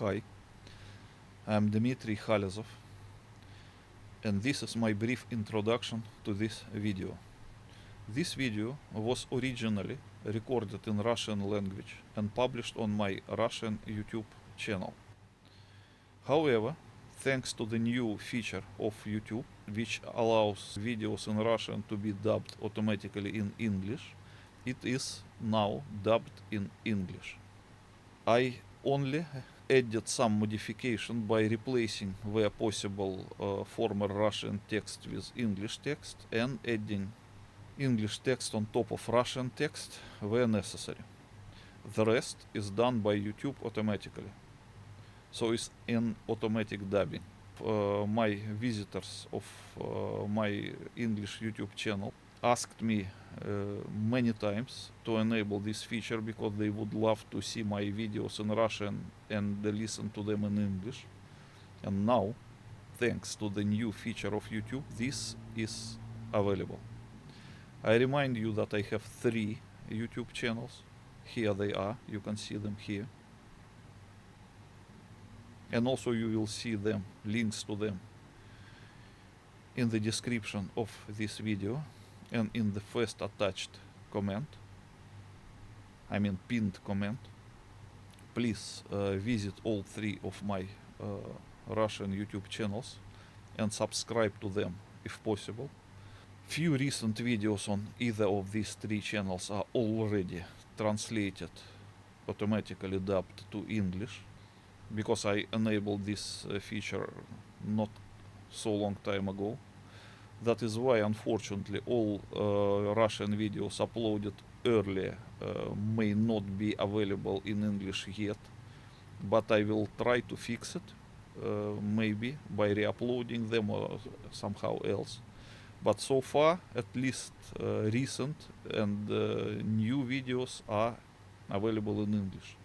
Hi, I'm Dmitri Khalezov, and this is my brief introduction to this video. This video was originally recorded in Russian language and published on my Russian YouTube channel. However, thanks to the new feature of YouTube, which allows videos in Russian to be dubbed automatically in English, it is now dubbed in English. I only added some modification by replacing where possible former Russian text with English text and adding English text on top of Russian text where necessary. The rest is done by YouTube automatically, so it's an automatic dubbing. My visitors of my English YouTube channel asked me many times to enable this feature because they would love to see my videos in Russian and listen to them in English. And now, thanks to the new feature of YouTube, this is available. I remind you that I have 3 YouTube channels. Here they are, you can see them here. And also you will see them, links to them, in the description of this video and in the first attached comment, I mean pinned comment. Please visit all 3 of my Russian YouTube channels and subscribe to them if possible. Few recent videos on either of these 3 channels are already translated, automatically dubbed to English, because I enabled this feature not so long time ago. That is why, unfortunately, all Russian videos uploaded earlier may not be available in English yet, but I will try to fix it, maybe by re-uploading them or somehow else. But so far, at least recent and new videos are available in English.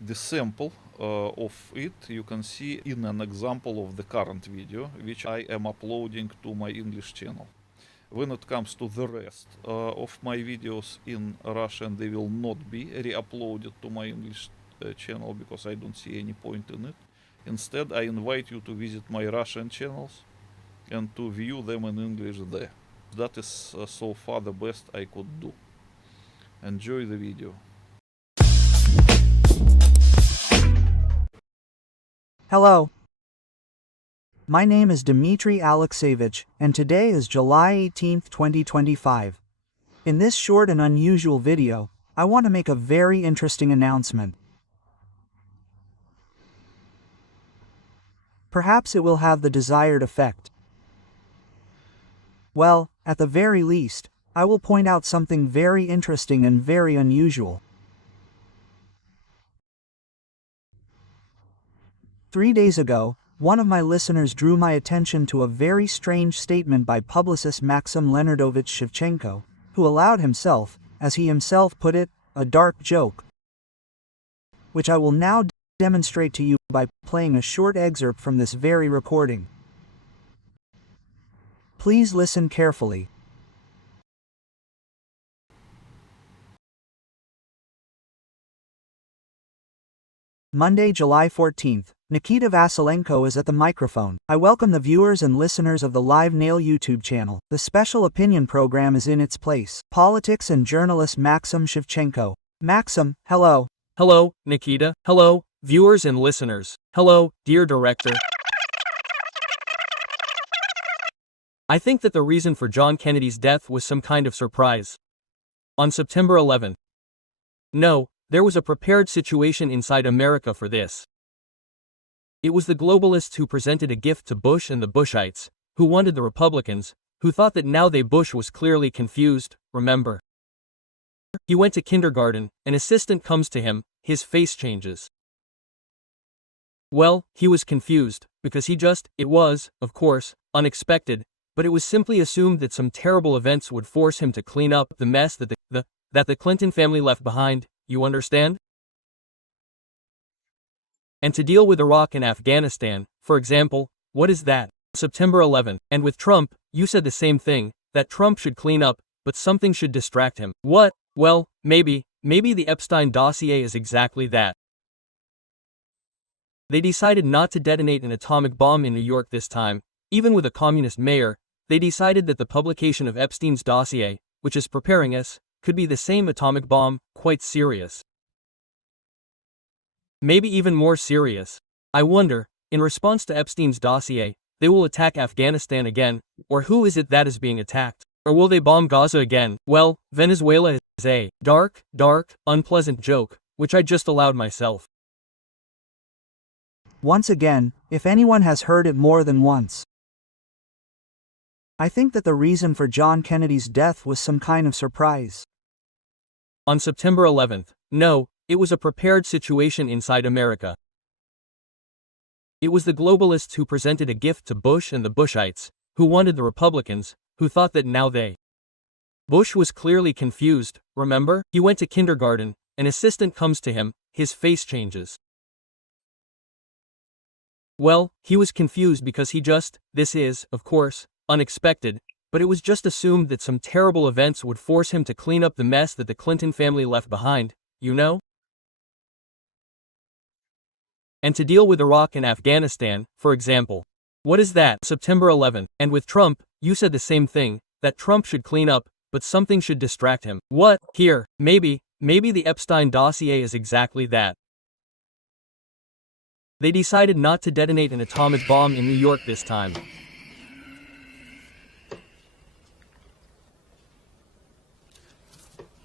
The sample of it you can see in an example of the current video, which I am uploading to my English channel. When it comes to the rest of my videos in Russian, they will not be re-uploaded to my English channel because I don't see any point in it. Instead, I invite you to visit my Russian channels and to view them in English there. That is so far the best I could do. Enjoy the video. Hello. My name is Dmitri Alexeyevich, and today is July 18, 2025. In this short and unusual video, I want to make a very interesting announcement. Perhaps it will have the desired effect. Well, at the very least, I will point out something very interesting and very unusual. 3 days ago, one of my listeners drew my attention to a very strange statement by publicist Maksim Leonardovich Shevchenko, who allowed himself, as he himself put it, a dark joke, which I will now demonstrate to you by playing a short excerpt from this very recording. Please listen carefully. Monday, July 14th. Nikita Vasilenko is at the microphone. I welcome the viewers and listeners of the Live Nail YouTube channel. The special opinion program is in its place. Politics and journalist Maksim Shevchenko. Maksim, hello. Hello, Nikita. Hello, viewers and listeners. Hello, dear director. I think that the reason for John Kennedy's death was some kind of surprise. On September 11. No, there was a prepared situation inside America for this. It was the globalists who presented a gift to Bush and the Bushites, who wanted the Republicans, who thought that now Bush was clearly confused, remember? He went to kindergarten, an assistant comes to him, his face changes. Well, he was confused, because it was, of course, unexpected, but it was simply assumed that some terrible events would force him to clean up the mess that the Clinton family left behind, you understand? And to deal with Iraq and Afghanistan, for example, what is that? September 11. And with Trump, you said the same thing, that Trump should clean up, but something should distract him. What? Well, maybe the Epstein dossier is exactly that. They decided not to detonate an atomic bomb in New York this time, even with a communist mayor. They decided that the publication of Epstein's dossier, which is preparing us, could be the same atomic bomb, quite serious. Maybe even more serious. I wonder, in response to Epstein's dossier, they will attack Afghanistan again, or who is it that is being attacked? Or will they bomb Gaza again? Well, Venezuela is a dark, unpleasant joke, which I just allowed myself. Once again, if anyone has heard it more than once. I think that the reason for John Kennedy's death was some kind of surprise. On September 11th, no, it was a prepared situation inside America. It was the globalists who presented a gift to Bush and the Bushites, who wanted the Republicans, who thought that now they. Bush was clearly confused, remember? He went to kindergarten, an assistant comes to him, his face changes. Well, he was confused because this is, of course, unexpected, but it was just assumed that some terrible events would force him to clean up the mess that the Clinton family left behind, you know? And to deal with Iraq and Afghanistan, for example. What is that? September 11th. And with Trump, you said the same thing, that Trump should clean up, but something should distract him. What? Here, maybe the Epstein dossier is exactly that. They decided not to detonate an atomic bomb in New York this time.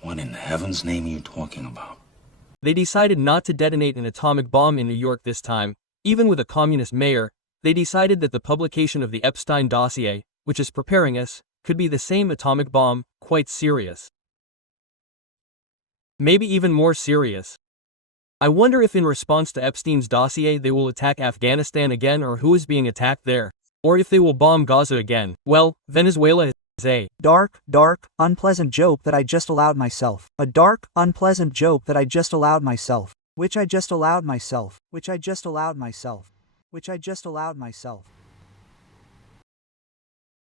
What in heaven's name are you talking about? They decided not to detonate an atomic bomb in New York this time, even with a communist mayor. They decided that the publication of the Epstein dossier, which is preparing us, could be the same atomic bomb, quite serious. Maybe even more serious. I wonder if in response to Epstein's dossier they will attack Afghanistan again or who is being attacked there. Or if they will bomb Gaza again. Well, Venezuela is a dark, unpleasant joke that I just allowed myself. A dark, unpleasant joke that I just allowed myself. Which I just allowed myself. Which I just allowed myself. Which I just allowed myself.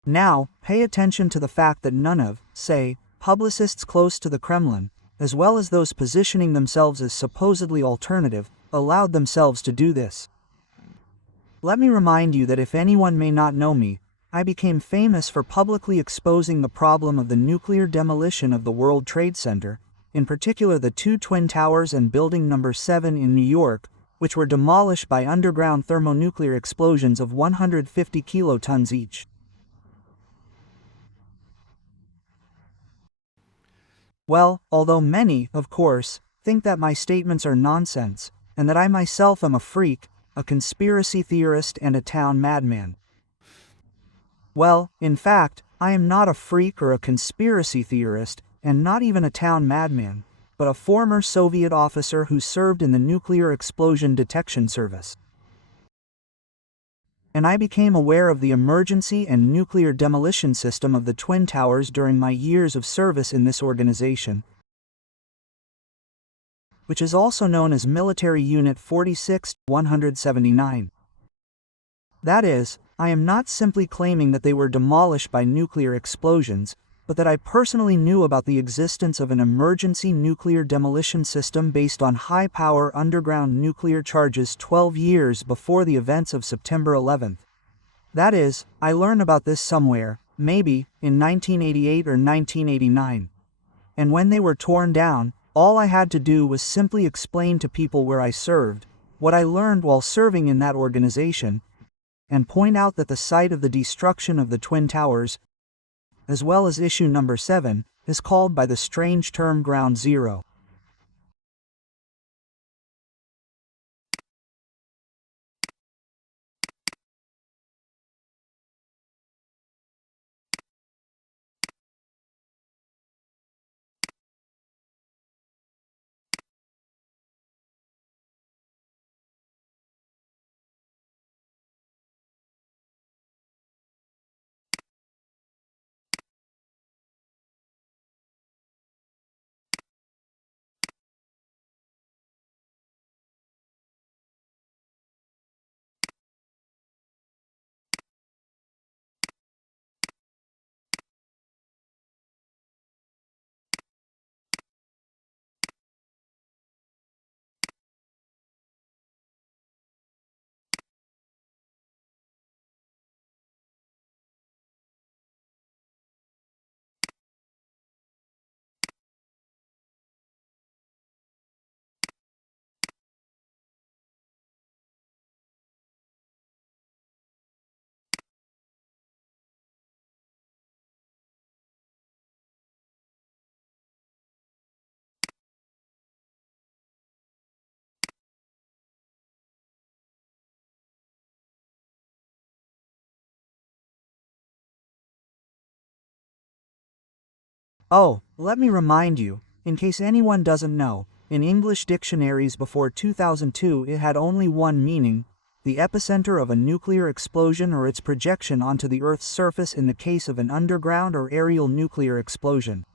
Now, pay attention to the fact that none of, say, publicists close to the Kremlin, as well as those positioning themselves as supposedly alternative, allowed themselves to do this. Let me remind you that if anyone may not know me, I became famous for publicly exposing the problem of the nuclear demolition of the World Trade Center, in particular the two Twin Towers and Building No. 7 in New York, which were demolished by underground thermonuclear explosions of 150 kilotons each. Well, although many, of course, think that my statements are nonsense, and that I myself am a freak, a conspiracy theorist and a town madman. Well, in fact, I am not a freak or a conspiracy theorist, and not even a town madman, but a former Soviet officer who served in the Nuclear Explosion Detection Service. And I became aware of the emergency and nuclear demolition system of the Twin Towers during my years of service in this organization, which is also known as Military Unit 46-179. That is, I am not simply claiming that they were demolished by nuclear explosions, but that I personally knew about the existence of an emergency nuclear demolition system based on high-power underground nuclear charges 12 years before the events of September 11th. That is, I learned about this somewhere, maybe, in 1988 or 1989. And when they were torn down, all I had to do was simply explain to people where I served, what I learned while serving in that organization, and point out that the site of the destruction of the Twin Towers, as well as issue number 7, is called by the strange term Ground Zero. Oh, let me remind you, in case anyone doesn't know, in English dictionaries before 2002 it had only one meaning: the epicenter of a nuclear explosion or its projection onto the Earth's surface in the case of an underground or aerial nuclear explosion.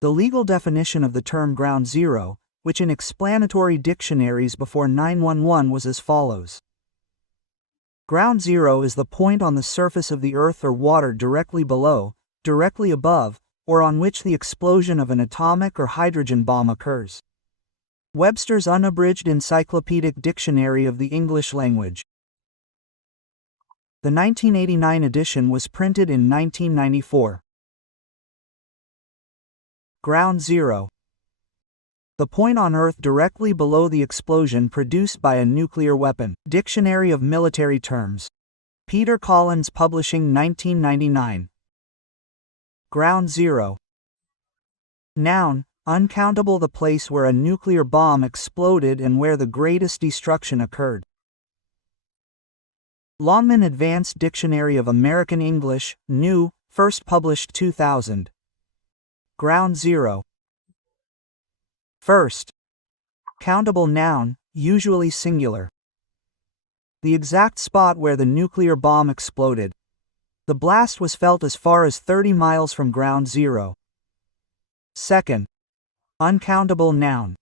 The legal definition of the term ground zero, which in explanatory dictionaries before 911 was as follows. Ground zero is the point on the surface of the earth or water directly below, directly above, or on which the explosion of an atomic or hydrogen bomb occurs. Webster's Unabridged Encyclopedic Dictionary of the English Language. The 1989 edition was printed in 1994. Ground zero. The point on Earth directly below the explosion produced by a nuclear weapon. Dictionary of Military Terms. Peter Collins Publishing, 1999. Ground zero. Noun, uncountable, the place where a nuclear bomb exploded and where the greatest destruction occurred. Longman Advanced Dictionary of American English, New, first published 2000. Ground zero. First. Countable noun, usually singular. The exact spot where the nuclear bomb exploded. The blast was felt as far as 30 miles from ground zero. Second. Uncountable noun.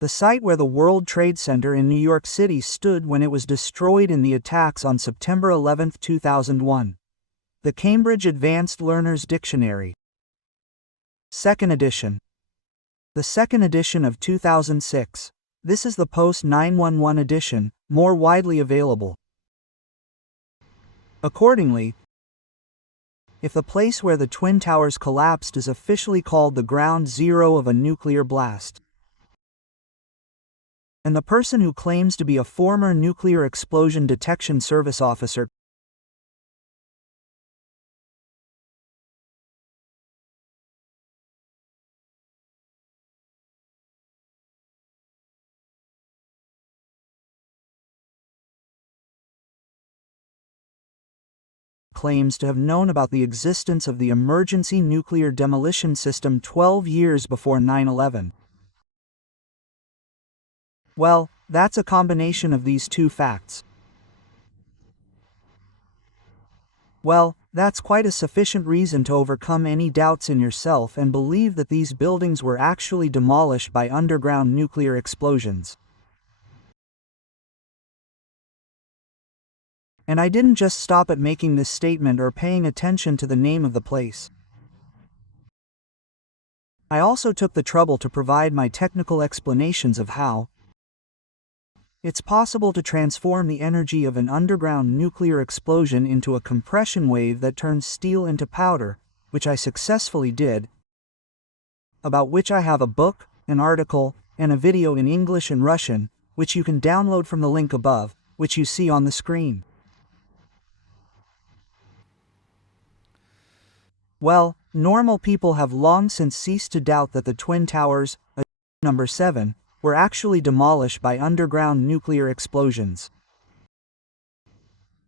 The site where the World Trade Center in New York City stood when it was destroyed in the attacks on September 11, 2001. The Cambridge Advanced Learners Dictionary. Second edition. The second edition of 2006. This is the post-911 edition, more widely available. Accordingly, if the place where the Twin Towers collapsed is officially called the ground zero of a nuclear blast, and the person who claims to be a former nuclear explosion detection service officer claims to have known about the existence of the emergency nuclear demolition system 12 years before 9/11. Well, that's a combination of these two facts. Well, that's quite a sufficient reason to overcome any doubts in yourself and believe that these buildings were actually demolished by underground nuclear explosions. And I didn't just stop at making this statement or paying attention to the name of the place. I also took the trouble to provide my technical explanations of how it's possible to transform the energy of an underground nuclear explosion into a compression wave that turns steel into powder, which I successfully did, about which I have a book, an article, and a video in English and Russian, which you can download from the link above, which you see on the screen. Well, normal people have long since ceased to doubt that the Twin Towers, number 7, were actually demolished by underground nuclear explosions.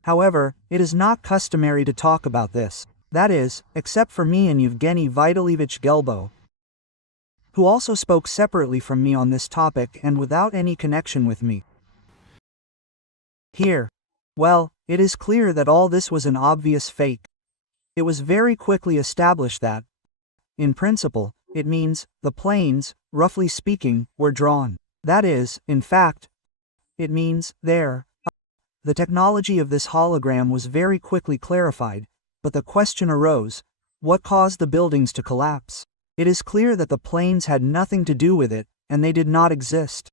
However, it is not customary to talk about this. That is, except for me and Yevgeny Vitalievich Gelbo, who also spoke separately from me on this topic and without any connection with me. Here. Well, it is clear that all this was an obvious fake. It was very quickly established that, in principle, it means, the planes, roughly speaking, were drawn. That is, in fact, it means, there. The technology of this hologram was very quickly clarified, but the question arose, what caused the buildings to collapse? It is clear that the planes had nothing to do with it, and they did not exist.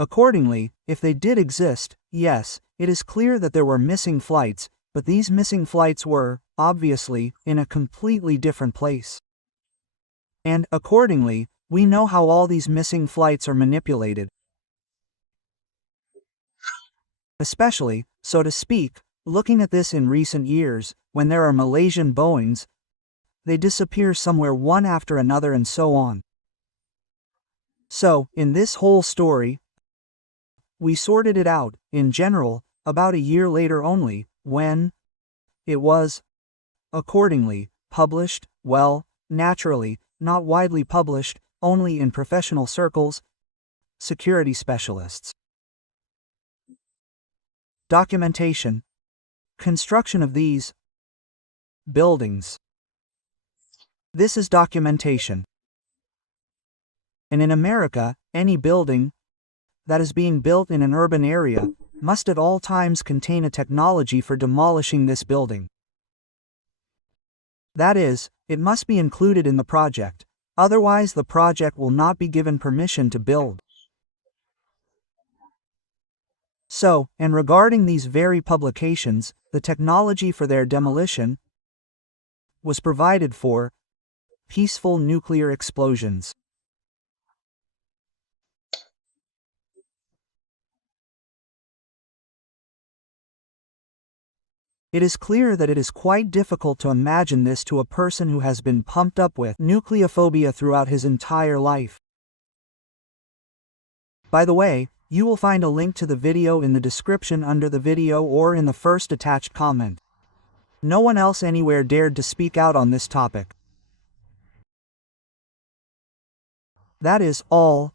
Accordingly, if they did exist, yes, it is clear that there were missing flights, but these missing flights were, obviously, in a completely different place. And, accordingly, we know how all these missing flights are manipulated. Especially, so to speak, looking at this in recent years, when there are Malaysian Boeings, they disappear somewhere one after another and so on. So, in this whole story, we sorted it out, in general, about a year later only, when it was, accordingly, published, well, naturally, not widely published, only in professional circles, security specialists. Documentation. Construction of these buildings. This is documentation. And in America, any building that is being built in an urban area must at all times contain a technology for demolishing this building. That is, it must be included in the project, otherwise the project will not be given permission to build. So, and regarding these very publications, the technology for their demolition was provided for peaceful nuclear explosions. It is clear that it is quite difficult to imagine this to a person who has been pumped up with nucleophobia throughout his entire life. By the way, you will find a link to the video in the description under the video or in the first attached comment. No one else anywhere dared to speak out on this topic. That is all.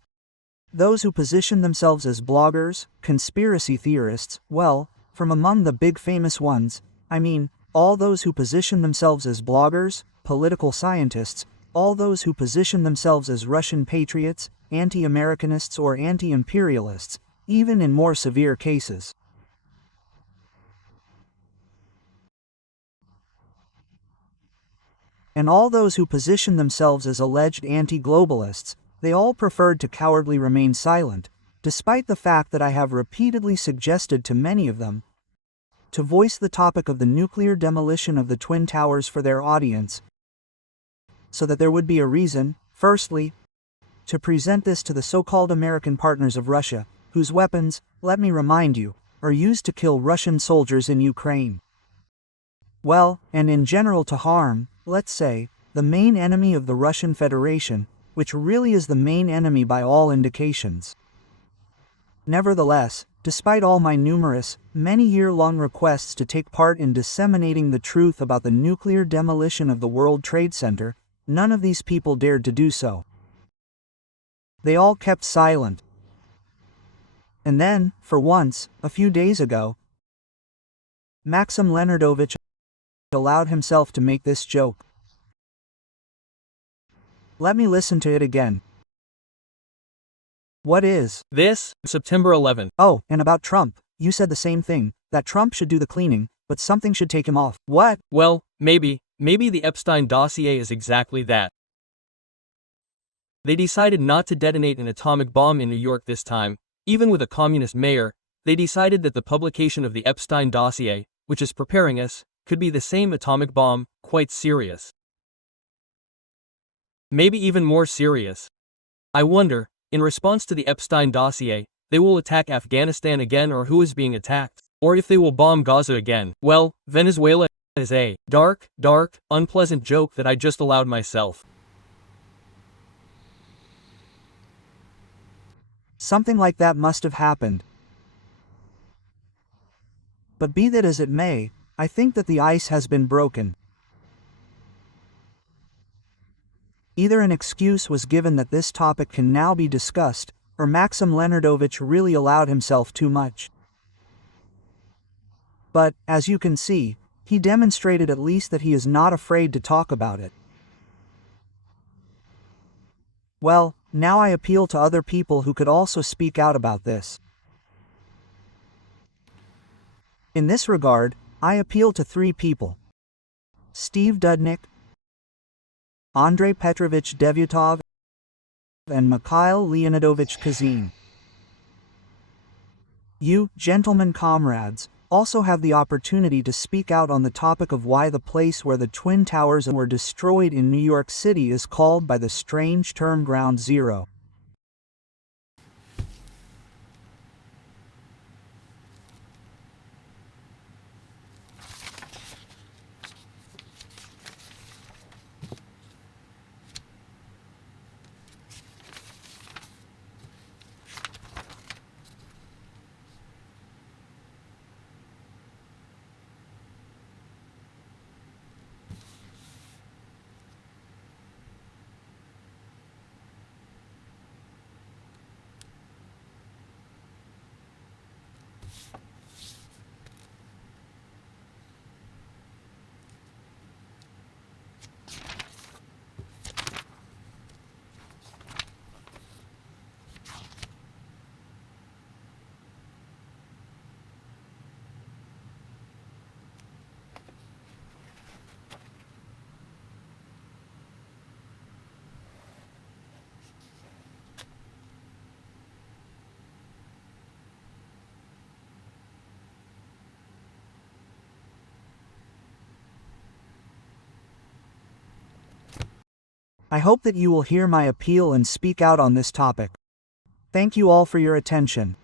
Those who position themselves as bloggers, conspiracy theorists, well, from among the big famous ones, I mean, all those who position themselves as bloggers, political scientists, all those who position themselves as Russian patriots, anti-Americanists or anti-imperialists, even in more severe cases. And all those who position themselves as alleged anti-globalists, they all preferred to cowardly remain silent, despite the fact that I have repeatedly suggested to many of them to voice the topic of the nuclear demolition of the Twin Towers for their audience, so that there would be a reason, firstly, to present this to the so-called American partners of Russia, whose weapons, let me remind you, are used to kill Russian soldiers in Ukraine. Well, and in general to harm, let's say, the main enemy of the Russian Federation, which really is the main enemy by all indications. Nevertheless, despite all my numerous, many-year-long requests to take part in disseminating the truth about the nuclear demolition of the World Trade Center, none of these people dared to do so. They all kept silent. And then, for once, a few days ago, Maksim Leonardovich allowed himself to make this joke. Let me listen to it again. What is This, September 11. Oh, and about Trump, you said the same thing, that Trump should do the cleaning, but something should take him off. What? Well, maybe the Epstein dossier is exactly that. They decided not to detonate an atomic bomb in New York this time, even with a communist mayor. They decided that the publication of the Epstein dossier, which is preparing us, could be the same atomic bomb, quite serious. Maybe even more serious. I wonder, in response to the Epstein dossier, they will attack Afghanistan again or who is being attacked, or if they will bomb Gaza again. Well, Venezuela is a dark, unpleasant joke that I just allowed myself. Something like that must have happened. But be that as it may, I think that the ice has been broken. Either an excuse was given that this topic can now be discussed, or Maksim Leonardovich really allowed himself too much. But, as you can see, he demonstrated at least that he is not afraid to talk about it. Well, now I appeal to other people who could also speak out about this. In this regard, I appeal to three people: Steve Doudnik, Andrei Petrovich Devyatov, and Mikhail Leonidovich Khazin. You, gentlemen comrades, also have the opportunity to speak out on the topic of why the place where the Twin Towers were destroyed in New York City is called by the strange term Ground Zero. I hope that you will hear my appeal and speak out on this topic. Thank you all for your attention.